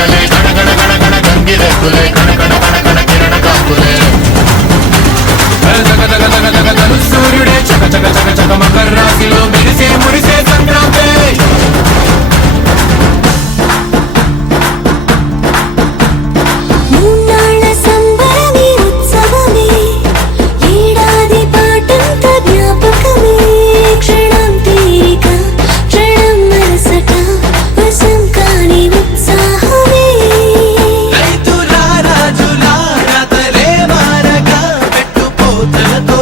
మంటలే గణగణ గణగణ గంగిరెద్దులే కణకణ కణకణ కిరణ కాకులే దగ దగ దగ దగ దగ సూర్యుడే చక చక చక చక మకర రాశిలో మెరిసే మురిసే సంక్రాంతి రైతుల రాజుల రథలే మారగా పెట్టుపోతలతో